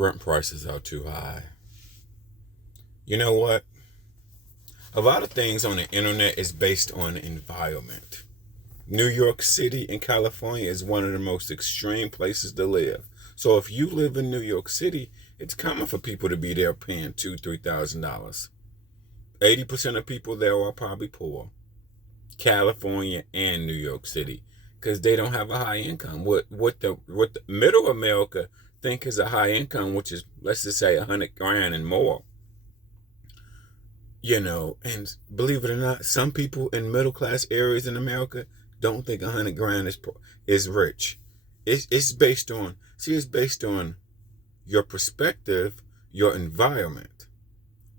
Rent prices are too high. You know what? A lot of things on the internet is based on environment. New York City and California is one of the most extreme places to live. So if you live in New York City, it's common for people to be there paying $2,000-$3,000. 80% of people there are probably poor. California and New York City, because they don't have a high income. What the middle America think is a high income, which is, let's just say, 100 grand and more. And believe it or not, some people in middle class areas in America don't think 100 grand is rich. It's based on your perspective, your environment.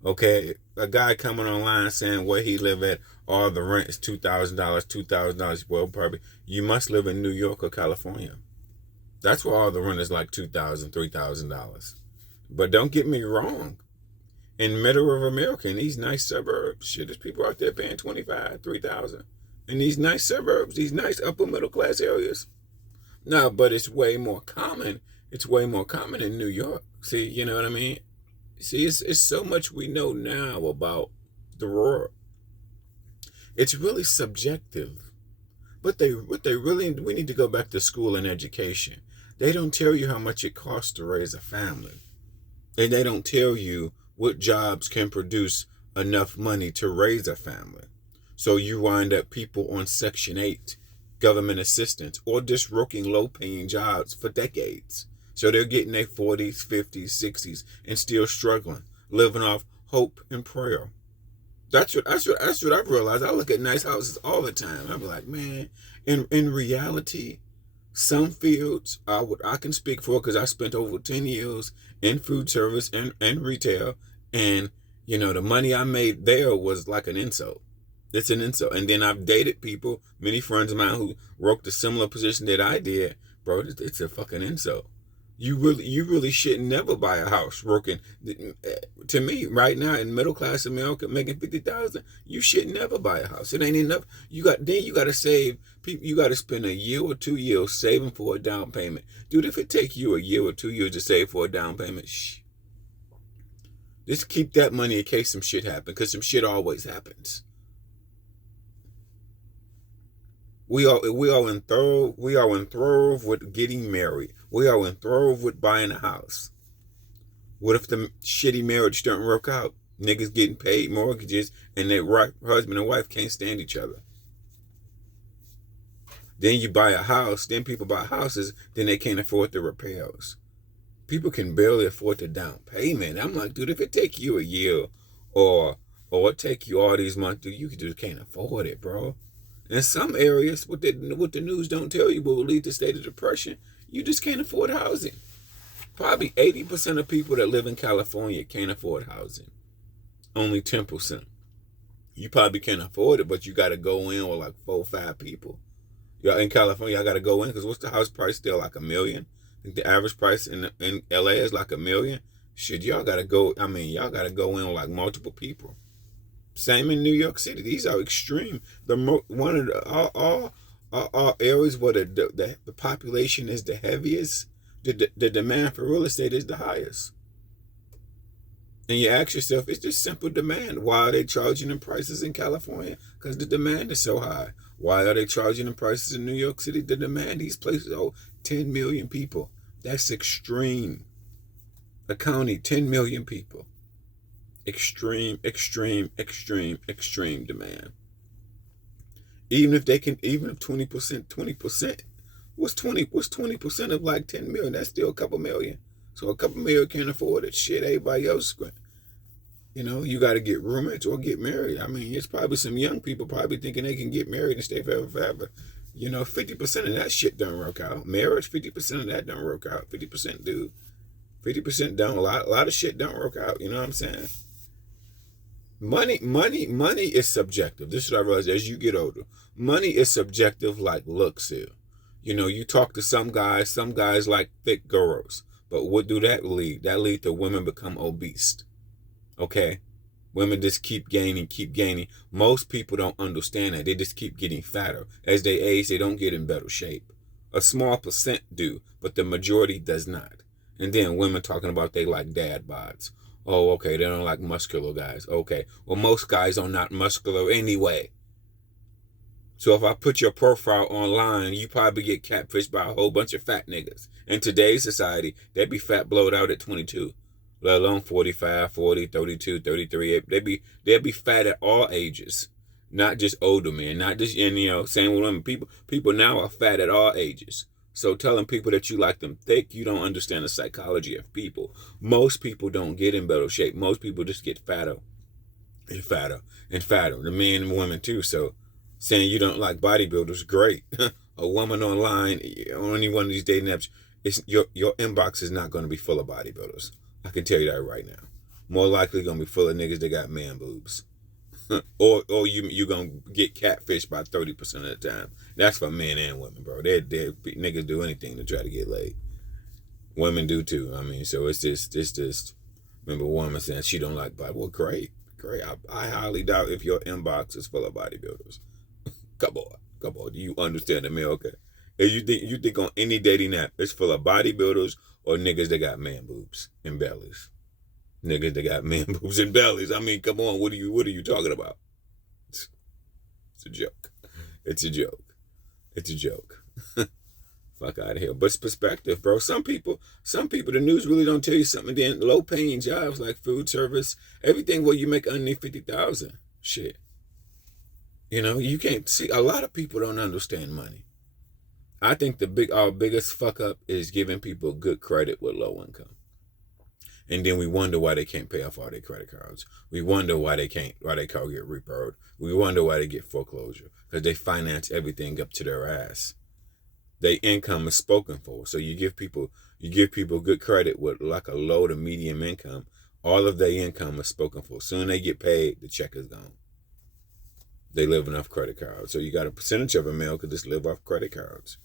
Okay, a guy coming online saying where he live at, all the rent is $2,000. Well, probably you must live in New York or California. That's where all the rent is like $2,000, $3,000. But don't get me wrong. In middle of America, in these nice suburbs, shit, there's people out there paying $25,000, $3,000. In these nice suburbs, these nice upper middle class areas. No, but it's way more common. It's way more common in New York. See, you know what I mean? See, it's so much we know now about the world. It's really subjective. What they really, we need to go back to school and education. They don't tell you how much it costs to raise a family. And they don't tell you what jobs can produce enough money to raise a family. So you wind up people on Section 8, government assistance, or just working low-paying jobs for decades. So they're getting their 40s, 50s, 60s, and still struggling, living off hope and prayer. That's what I've realized. I look at nice houses all the time. I'm like, man, in reality, some fields I can speak for, because I spent over 10 years in food service and retail, and the money I made there was like an insult. It's an insult. And then I've dated people, many friends of mine who worked a similar position that I did. Bro, it's a fucking insult. You really should never buy a house working. To me, right now in middle class America, making $50,000, you should never buy a house. It ain't enough. You got to save. You got to spend a year or 2 years saving for a down payment, dude. If it take you a year or 2 years to save for a down payment, just keep that money in case some shit happens, because some shit always happens. We are enthralled with getting married. We are enthralled with buying a house. What if the shitty marriage doesn't work out? Niggas getting paid mortgages and their husband and wife can't stand each other. Then you buy a house, then people buy houses, then they can't afford the repairs. People can barely afford the down payment. I'm like, dude, if it take you a year or it take you all these months, dude, you just can't afford it, bro. In some areas, what the news don't tell you will lead to state of depression. You just can't afford housing. Probably 80% of people that live in California can't afford housing. Only 10%. You probably can't afford it, but you got to go in with like 4 or 5 people. Yeah, in California, I got to go in, because what's the house price still, like $1 million? I think the average price in LA is like $1 million. Shit, y'all got to go in with like multiple people. Same in New York City. These are extreme. One of the all areas where the population is the heaviest, the demand for real estate is the highest. And you ask yourself, it's just simple demand. Why are they charging them prices in California? Because the demand is so high. Why are they charging them prices in New York City? The demand, these places, 10 million people. That's extreme. A county, 10 million people. Extreme demand. Even if 20%, what's 20% of like 10 million? That's still a couple million. So a couple million can't afford it. Shit, everybody else, you got to get roommates or get married. I mean, it's probably some young people probably thinking they can get married and stay forever. 50% of that shit don't work out. Marriage, 50% of that don't work out. 50% do. 50% don't. A lot of shit don't work out. You know what I'm saying? Money is subjective. This is what I realized as you get older. Money is subjective like looks here. You talk to some guys like thick girls. But what do that lead? That lead to women become obese. Okay? Women just keep gaining. Most people don't understand that. They just keep getting fatter. As they age, they don't get in better shape. A small percent do, but the majority does not. And then women talking about they like dad bods. Oh, okay, they don't like muscular guys. Okay, well, most guys are not muscular anyway. So if I put your profile online, you probably get catfished by a whole bunch of fat niggas. In today's society, they'd be fat blowed out at 22, let alone 45, 40, 32, 33. They'd be fat at all ages, not just older men, not just, and same with women. People now are fat at all ages. So telling people that you like them thick, you don't understand the psychology of people. Most people don't get in better shape. Most people just get fatter and fatter and fatter. The men and women too. So saying you don't like bodybuilders, great. A woman online on any one of these dating apps, your inbox is not going to be full of bodybuilders. I can tell you that right now. More likely going to be full of niggas that got man boobs. or you gonna get catfished by 30% of the time. That's for men and women, bro. They niggas do anything to try to get laid. Women do too. I mean, so it's just. Remember, a woman saying she don't like body. Well, great. I highly doubt if your inbox is full of bodybuilders. Come on. Do you understand America? If you think on any dating app it's full of bodybuilders or niggas that got man boobs and bellies? Niggas that got man boobs and bellies. I mean, come on. What are you talking about? It's a joke. It's a joke. Fuck out of here. But it's perspective, bro. Some people, the news really don't tell you something. Then low paying jobs like food service, everything where you make under 50,000. Shit. You can't see. A lot of people don't understand money. I think our biggest fuck up is giving people good credit with low income. And then we wonder why they can't pay off all their credit cards. We wonder why they can't get repoed. We wonder why they get foreclosure. Because they finance everything up to their ass. Their income is spoken for. So you give people good credit with like a low to medium income. All of their income is spoken for. Soon they get paid, the check is gone. They live off credit cards. So you got a percentage of America just live off credit cards.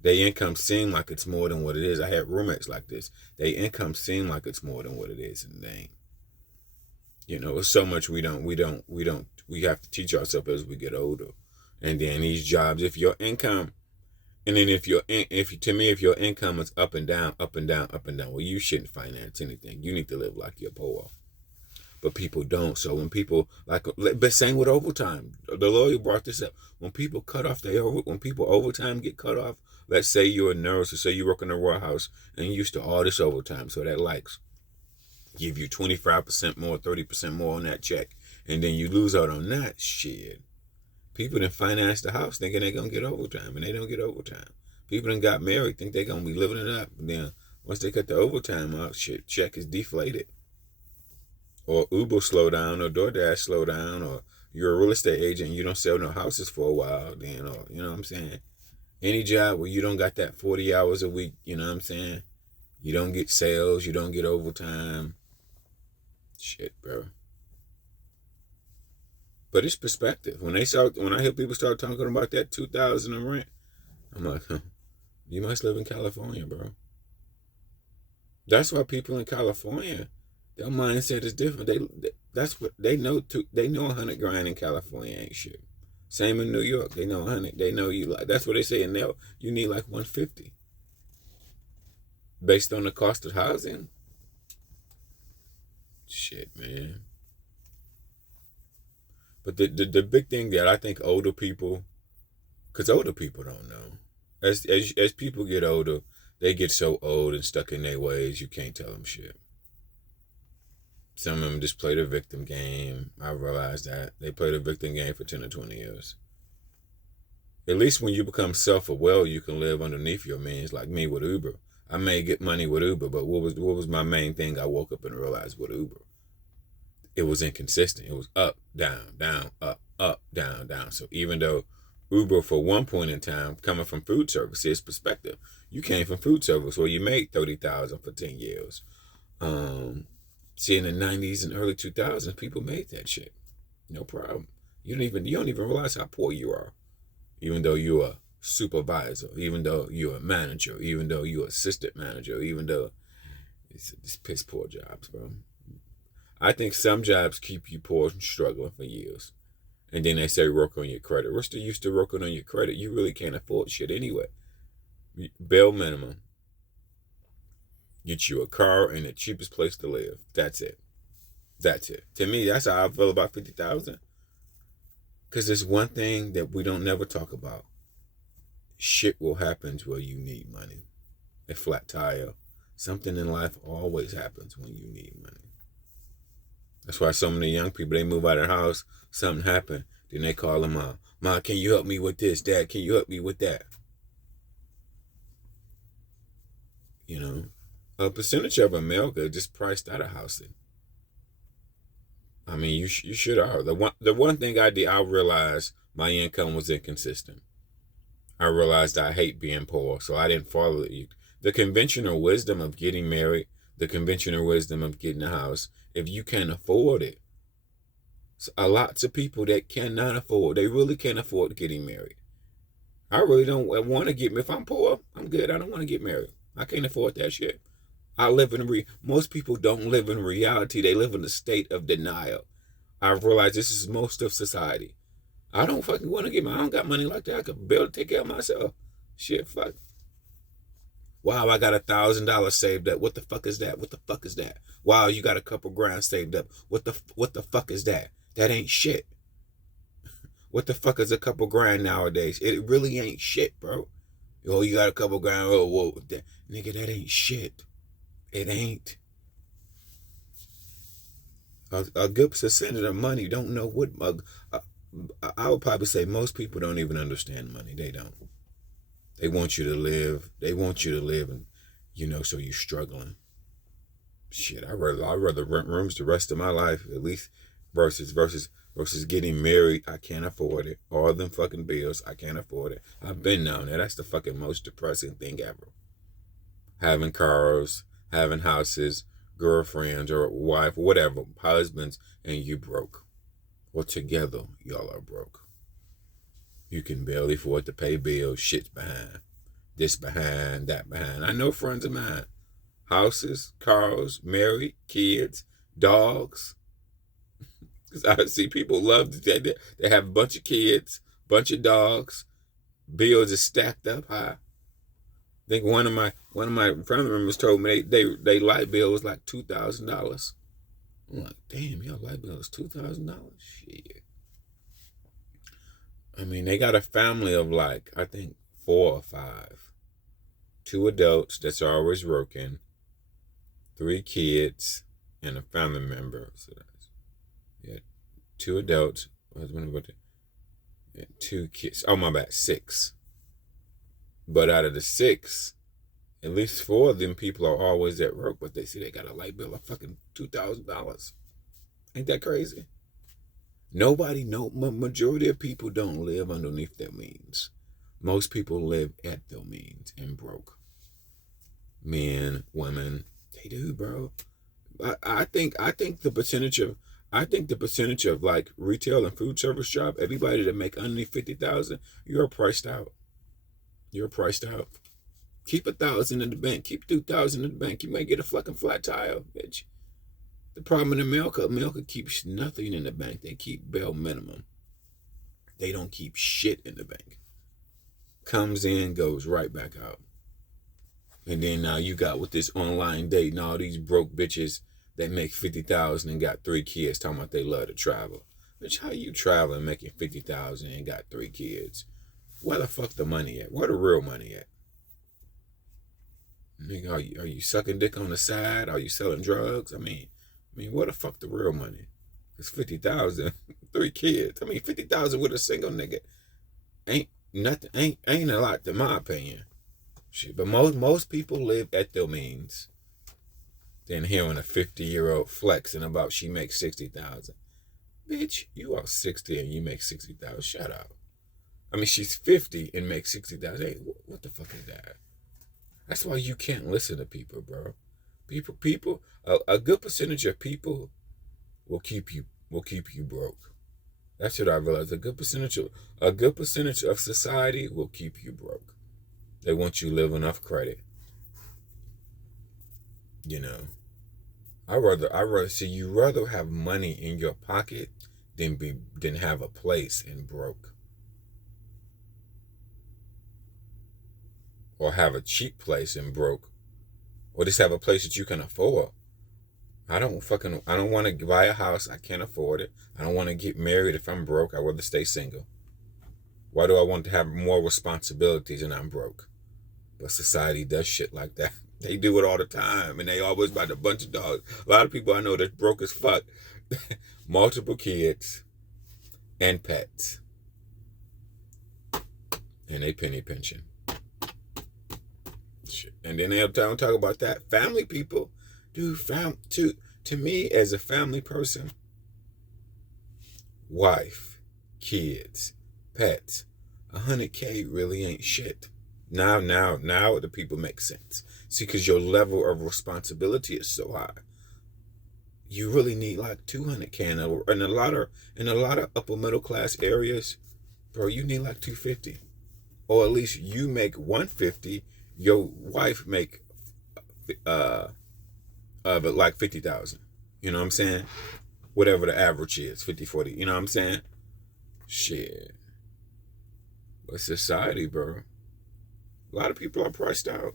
Their income seem like it's more than what it is. I had roommates like this. Their income seem like it's more than what it is, and they ain't. It's so much we have to teach ourselves as we get older. And then these jobs, if your income, and then if your income is up and down, well, you shouldn't finance anything. You need to live like you're poor. But people don't. So when people, but same with overtime. The lawyer brought this up. When people overtime get cut off, let's say you're a nurse or say you work in a warehouse and you used to all this overtime. So that give you 25% more, 30% more on that check. And then you lose out on that shit. People done finance the house thinking they're going to get overtime, and they don't get overtime. People done got married, think they're going to be living it up. And then once they cut the overtime out, shit, check is deflated. Or Uber slow down, or DoorDash slow down, or you're a real estate agent and you don't sell no houses for a while, then, or, you know what I'm saying? Any job where you don't got that 40 hours a week, you know what I'm saying? You don't get sales, you don't get overtime. Shit, bro. But it's perspective. When I hear people start talking about that 2,000 in rent, I'm like, you must live in California, bro. That's why people in California, their mindset is different. That's what they know. They know 100 grand in California ain't shit. Same in New York. They know 100. They know you like. That's what they say. And now you need like 150. Based on the cost of housing. Shit, man. But the big thing that I think older people, because older people don't know. As people get older, they get so old and stuck in their ways, you can't tell them shit. Some of them just play the victim game. I realize that. They play the victim game for 10 or 20 years. At least when you become self-aware, you can live underneath your means, like me with Uber. I may get money with Uber, but what was my main thing I woke up and realized with Uber? It was inconsistent. It was up, down, up, down. So even though Uber, for one point in time, coming from food service, is perspective. You came from food service where you made $30,000 for 10 years. See, in the 90s and early 2000s, people made that shit. No problem. You don't even realize how poor you are. Even though you're a supervisor, even though you're a manager, even though you're assistant manager, even though it's piss poor jobs, bro. I think some jobs keep you poor and struggling for years. And then they say work on your credit. What's the use to working on your credit? You really can't afford shit anyway. Bare minimum. Get you a car and the cheapest place to live. That's it. That's it. To me, that's how I feel about 50,000. Because there's one thing that we don't never talk about. Shit will happen where you need money. A flat tire. Something in life always happens when you need money. That's why so many young people, they move out of the house, something happened, then they call them mom. Mom, can you help me with this? Dad, can you help me with that? You know, a percentage of America just priced out of housing. I mean, you should are. The one thing I did, I realized my income was inconsistent. I realized I hate being poor, so I didn't follow the conventional wisdom of getting married, the conventional wisdom of getting a house. If you can't afford it, so lots of people that cannot afford, they really can't afford getting married. I really don't want to get married. If I'm poor, I'm good. I don't want to get married. I can't afford that shit. I live in most people don't live in reality. They live in a state of denial. I've realized this is most of society. I don't fucking want to get married. I don't got money like that. I could barely take care of myself. Shit, fuck. Wow, I got $1,000 saved up. What the fuck is that? What the fuck is that? Wow, you got a couple grand saved up. What the fuck is that? That ain't shit. What the fuck is a couple grand nowadays? It really ain't shit, bro. Oh, you got a couple grand. Oh, whoa, nigga, that ain't shit. It ain't. A good percentage of money don't know what. I would probably say most people don't even understand money. They don't. They want you to live. They want you to live, and so you're struggling. Shit, I'd rather rent rooms the rest of my life, at least, versus getting married. I can't afford it. All them fucking bills, I can't afford it. I've been down there. That's the fucking most depressing thing ever. Having cars, having houses, girlfriends or wife, whatever, husbands, and you broke. Or together, y'all are broke. You can barely afford to pay bills, shit's behind. This behind, that behind. I know friends of mine. Houses, cars, married, kids, dogs. Because I see people love they have a bunch of kids, bunch of dogs, bills are stacked up high. I think one of my family members told me they light bill was like $2,000. I'm like, damn, your light bill is $2,000? Shit. I mean, they got a family of like, I think 4 or 5. 2 adults that's always working, 3 kids, and a family member. So that's, 2 adults, husband, 2 kids. Oh, my bad, 6. But out of the 6, at least 4 of them people are always at work, but they see they got a light bill of fucking $2,000. Ain't that crazy? Majority of people don't live underneath their means. Most people live at their means and broke. Men, women, they do, bro. I think the percentage of like retail and food service job, everybody that make underneath 50,000, you're priced out. You're priced out. Keep 1,000 in the bank. Keep 2,000 in the bank. You might get a fucking flat tire, bitch. The problem in America keeps nothing in the bank. They keep bare minimum. They don't keep shit in the bank. Comes in, goes right back out. And then now you got with this online dating, all these broke bitches that make 50,000 and got 3 kids talking about they love to travel. Bitch, how you traveling making 50,000 and got 3 kids? Where the fuck the money at? Where the real money at? Nigga, are you sucking dick on the side? Are you selling drugs? I mean, where the fuck the real money? It's 50,000, 3 kids. I mean, 50,000 with a single nigga ain't nothing. Ain't a lot, in my opinion. Shit, but most people live at their means. Then hearing a 50-year-old flexing about she makes 60,000. Bitch, you are 60 and you make 60,000. Shut up. I mean, she's 50 and makes 60,000. Hey, what the fuck is that? That's why you can't listen to people, bro. People, a good percentage of people will keep you broke. That's what I realized. A good percentage of society will keep you broke. They want you living off credit. You'd rather have money in your pocket than have a place and broke. Or have a cheap place and broke. or just have a place that you can afford. I don't want to buy a house. I can't afford it. I don't want to get married if I'm broke. I'd rather stay single. Why do I want to have more responsibilities and I'm broke? But society does shit like that. They do it all the time, and they always buy a bunch of dogs. A lot of people I know that's broke as fuck. Multiple kids and pets. And they penny pension. Shit. And then they'll talk about that. Family people. Dude, to me, as a family person, wife, kids, pets, $100K really ain't shit. Now the people make sense. See, because your level of responsibility is so high. You really need like $200K, in a lot of upper middle class areas, bro. You need like $250, or at least you make $150. Your wife make but like $50,000. You know what I'm saying? Whatever the average is, 50, 40. You know what I'm saying? Shit. But society, bro. A lot of people are priced out.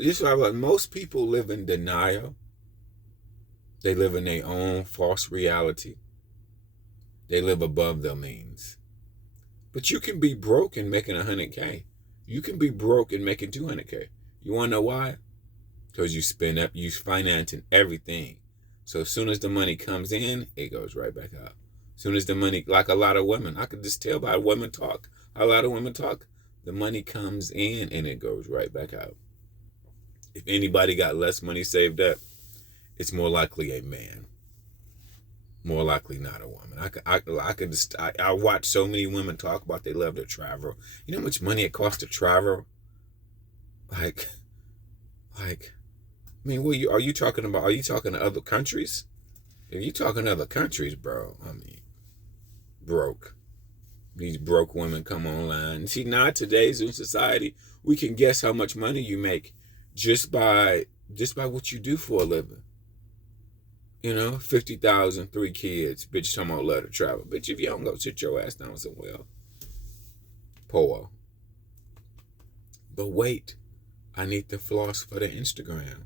Just like most people live in denial. They live in their own false reality. They live above their means. But you can be broke and making $100K. You can be broke and making $200K. You want to know why? Because you financing everything. So as soon as the money comes in, it goes right back out. As soon as the money, like a lot of women, I could just tell by women talk. A lot of women talk. The money comes in and it goes right back out. If anybody got less money saved up, it's more likely a man. More likely not a woman. I watch so many women talk about they love to travel. You know how much money it costs to travel? Like, I mean, are you talking to other countries? If you talking to other countries, bro, I mean, broke. These broke women come online. See, now today's in society, we can guess how much money you make just by what you do for a living. You know, 50,000, 3 kids. Bitch, talking about love to travel. Bitch, if you don't go sit your ass down somewhere. Poor. But wait, I need the floss for the Instagram.